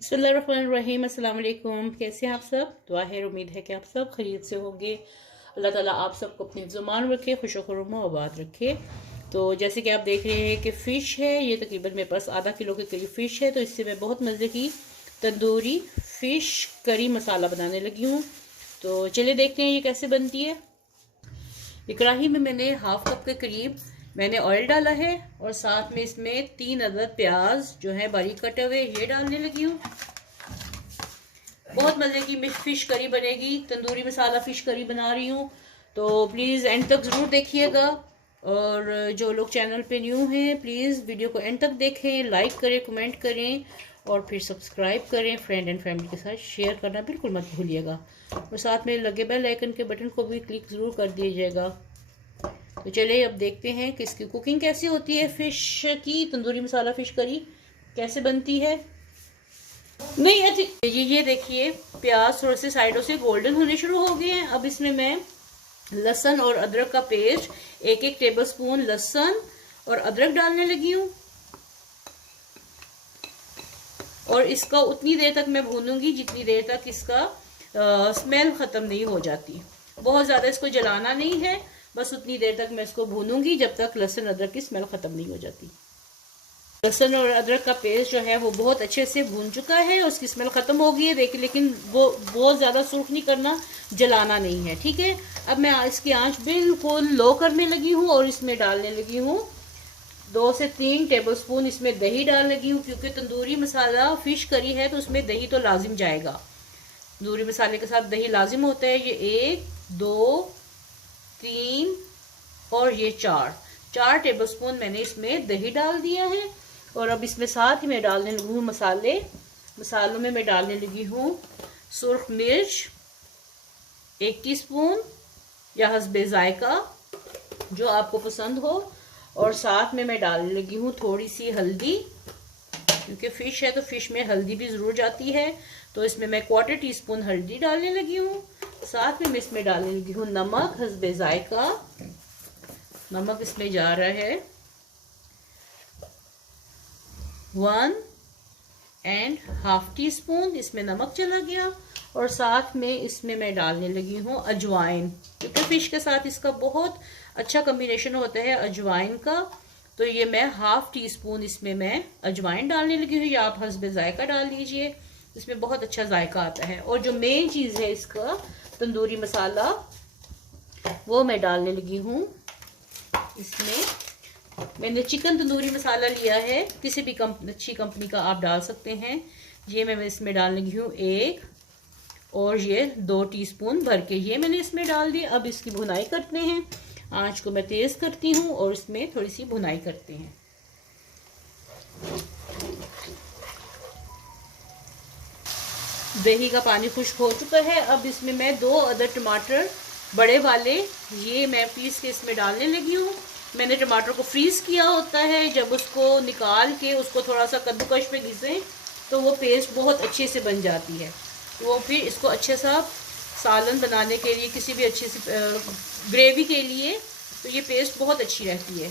बिस्मिल्लाहिर्रहमानिर्रहीम। अस्सलाम वालेकुम। कैसे हैं आप सब? दुआ है, उम्मीद है कि आप सब खैरियत से होंगे। अल्लाह ताला आप सबको अपने ज़ुबान रखे, खुश खुरमा आबाद रखे। तो जैसे कि आप देख रहे हैं कि फ़िश है, ये तकरीबन मेरे पास आधा किलो के करीब फ़िश है। तो इससे मैं बहुत मज़े की तंदूरी फ़िश करी मसाला बनाने लगी हूँ। तो चलिए देखते हैं ये कैसे बनती है। कढ़ाई में मैंने हाफ कप के करीब मैंने ऑयल डाला है और साथ में इसमें 3 अदद प्याज जो है बारीक कटे हुए ये डालने लगी हूँ। बहुत मज़े की फ़िश करी बनेगी, तंदूरी मसाला फ़िश करी बना रही हूँ। तो प्लीज़ एंड तक ज़रूर देखिएगा। और जो लोग चैनल पे न्यू हैं प्लीज़ वीडियो को एंड तक देखें, लाइक करें, कमेंट करें और फिर सब्सक्राइब करें। फ्रेंड एंड फैमिली के साथ शेयर करना बिल्कुल मत भूलिएगा और साथ में लगे बेल आइकन के बटन को भी क्लिक ज़रूर कर दीजिएगा। तो चलिए अब देखते हैं कि इसकी कुकिंग कैसी होती है। फ़िश की तंदूरी मसाला फ़िश करी कैसे बनती है। नहीं अच्छी ये देखिए प्याज थोड़े से साइडों से गोल्डन होने शुरू हो गए हैं। अब इसमें मैं लहसुन और अदरक का पेस्ट 1-1 टेबलस्पून लहसुन और अदरक डालने लगी हूँ और इसका उतनी देर तक मैं भूनूंगी जितनी देर तक इसका स्मेल ख़त्म नहीं हो जाती। बहुत ज़्यादा इसको जलाना नहीं है, बस उतनी देर तक मैं इसको भूनूंगी जब तक लहसुन अदरक की स्मेल ख़त्म नहीं हो जाती। लहसुन और अदरक का पेस्ट जो है वो बहुत अच्छे से भून चुका है, उसकी स्मेल ख़त्म हो गई है देखिए, लेकिन वो बहुत ज़्यादा सुर्ख नहीं करना, जलाना नहीं है, ठीक है। अब मैं इसकी आंच बिल्कुल लो करने लगी हूँ और इसमें डालने लगी हूँ 2 से 3 टेबलस्पून इसमें दही डाल लगी हूँ, क्योंकि तंदूरी मसाला फ़िश करी है तो उसमें दही तो लाजिम जाएगा। तंदूरी मसाले के साथ दही लाजिम होता है। ये 1, 2, 3 और ये 4 टेबलस्पून मैंने इसमें दही डाल दिया है। और अब इसमें साथ ही मैं डालने लगी हूँ मसालों में मैं डालने लगी हूँ सुर्ख मिर्च 1 टीस्पून या हस्बे जायका जो आपको पसंद हो, और साथ में मैं डालने लगी हूँ थोड़ी सी हल्दी, क्योंकि फ़िश है तो फ़िश में हल्दी भी ज़रूर जाती है। तो इसमें मैं 1/4 टीस्पून हल्दी डालने लगी हूँ। साथ में मैं इसमें डालने लगी हूँ नमक हस्बे जायका। नमक इसमें जा रहा है 1.5 टीस्पून, इसमें नमक चला गया। और साथ में इसमें मैं डालने लगी हूँ अजवाइन, क्योंकि फ़िश के साथ इसका बहुत अच्छा कॉम्बिनेशन होता है अजवाइन का। तो ये मैं 1/2 टीस्पून इसमें मैं अजवाइन डालने लगी हूँ, या आप हस्बे जायका डाल लीजिए, इसमें बहुत अच्छा जायका आता है। और जो मेन चीज़ है इसका तंदूरी मसाला, वो मैं डालने लगी हूँ इसमें। मैंने चिकन तंदूरी मसाला लिया है, किसी भी अच्छी कंपनी का आप डाल सकते हैं। ये मैं इसमें डालने लगी हूँ 1 और ये 2 टीस्पून भर के ये मैंने इसमें डाल दिया। अब इसकी भुनाई करते हैं, आंच को मैं तेज़ करती हूँ और इसमें थोड़ी सी भुनाई करते हैं। दही का पानी खुश्क हो चुका है। अब इसमें मैं 2 अदद टमाटर बड़े वाले ये मैं पीस के इसमें डालने लगी हूँ। मैंने टमाटर को फ्रीज़ किया होता है, जब उसको निकाल के उसको थोड़ा सा कद्दूकश पे घिसें तो वो पेस्ट बहुत अच्छे से बन जाती है। वो फिर इसको अच्छे सा सालन बनाने के लिए, किसी भी अच्छी सी ग्रेवी के लिए, तो ये पेस्ट बहुत अच्छी रहती है।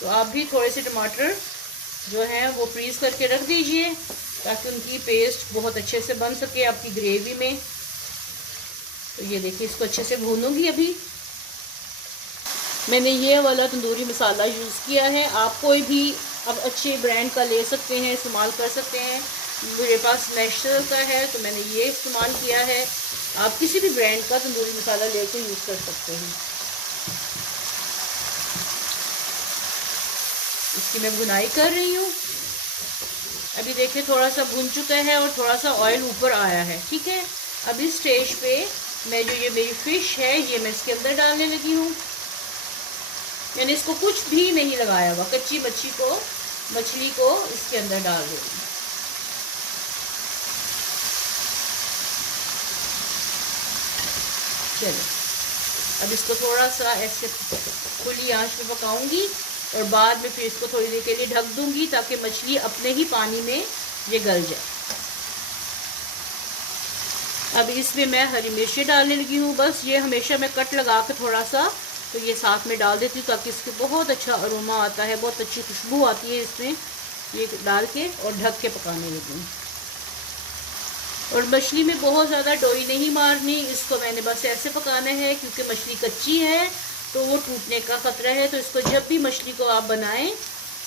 तो आप भी थोड़े से टमाटर जो है वो फ्रीज़ करके रख दीजिए ताकि उनकी पेस्ट बहुत अच्छे से बन सके आपकी ग्रेवी में। तो ये देखिए इसको अच्छे से भूनूंगी। अभी मैंने ये वाला तंदूरी मसाला यूज़ किया है, आप कोई भी अब अच्छे ब्रांड का ले सकते हैं, इस्तेमाल कर सकते हैं। मेरे पास नेशनल का है तो मैंने ये इस्तेमाल किया है। आप किसी भी ब्रांड का तंदूरी मसाला लेकर यूज़ कर सकते हैं। इसकी मैं भुनाई कर रही हूँ। अभी देखिए थोड़ा सा भुन चुका है और थोड़ा सा ऑयल ऊपर आया है, ठीक है। अब इस स्टेज पे मैं जो ये मेरी फ़िश है ये मैं इसके अंदर डालने लगी हूँ। मैंने इसको कुछ भी नहीं लगाया हुआ, कच्ची मछली को इसके अंदर डाल दूँगी। चलो अब इसको थोड़ा सा ऐसे खुली आंच पे पकाऊंगी और बाद में फिर इसको थोड़ी देर के लिए ढक दूंगी ताकि मछली अपने ही पानी में ये गल जाए। अब इसमें मैं हरी मिर्ची डालने लगी हूँ। बस ये हमेशा मैं कट लगा के थोड़ा सा तो ये साथ में डाल देती हूँ ताकि इसके बहुत अच्छा अरोमा आता है, बहुत अच्छी खुशबू आती है इसमें। ये डाल के और ढक के पकाने लगी हूँ। और मछली में बहुत ज़्यादा डोई नहीं मारनी, इसको मैंने बस ऐसे पकाना है क्योंकि मछली कच्ची है तो वो टूटने का ख़तरा है। तो इसको जब भी मछली को आप बनाएं,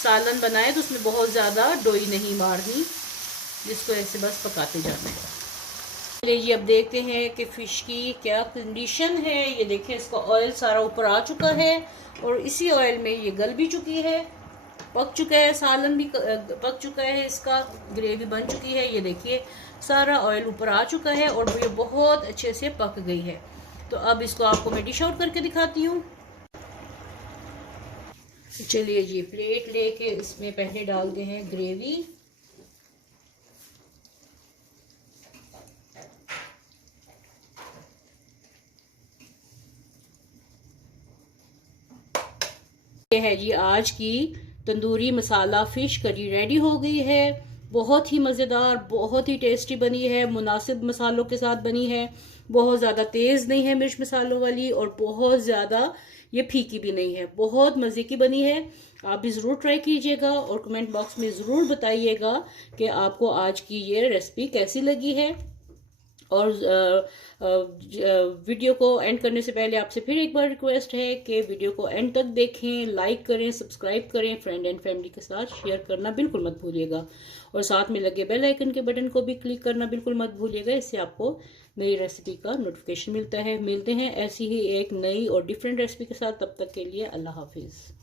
सालन बनाएं, तो उसमें बहुत ज़्यादा डोई नहीं मारनी, जिसको ऐसे बस पकाते जाना है। चलिए जी, अब देखते हैं कि फ़िश की क्या कंडीशन है। ये देखें, इसका ऑयल सारा ऊपर आ चुका है और इसी ऑयल में ये गल भी चुकी है, पक चुका है, सालन भी पक चुका है, इसका ग्रेवी बन चुकी है। ये देखिए सारा ऑयल ऊपर आ चुका है और ये बहुत अच्छे से पक गई है। तो अब इसको आपको मैं डिश आउट करके दिखाती हूँ। चलिए जी, प्लेट लेके इसमें पहले डालते हैं ग्रेवी। ये है जी आज की tandoori masala fish curry ready हो गई है। बहुत ही मज़ेदार, बहुत ही टेस्टी बनी है, मुनासिब मसालों के साथ बनी है, बहुत ज़्यादा तेज़ नहीं है मिर्च मसालों वाली और बहुत ज़्यादा ये फीकी भी नहीं है, बहुत मज़े की बनी है। आप भी ज़रूर ट्राई कीजिएगा और कमेंट बॉक्स में ज़रूर बताइएगा कि आपको आज की ये रेसिपी कैसी लगी है। और वीडियो को एंड करने से पहले आपसे फिर एक बार रिक्वेस्ट है कि वीडियो को एंड तक देखें, लाइक करें, सब्सक्राइब करें, फ्रेंड एंड फैमिली के साथ शेयर करना बिल्कुल मत भूलिएगा और साथ में लगे बेल आइकन के बटन को भी क्लिक करना बिल्कुल मत भूलिएगा। इससे आपको नई रेसिपी का नोटिफिकेशन मिलता है। मिलते हैं ऐसी ही एक नई और डिफरेंट रेसिपी के साथ, तब तक के लिए अल्लाह हाफिज़।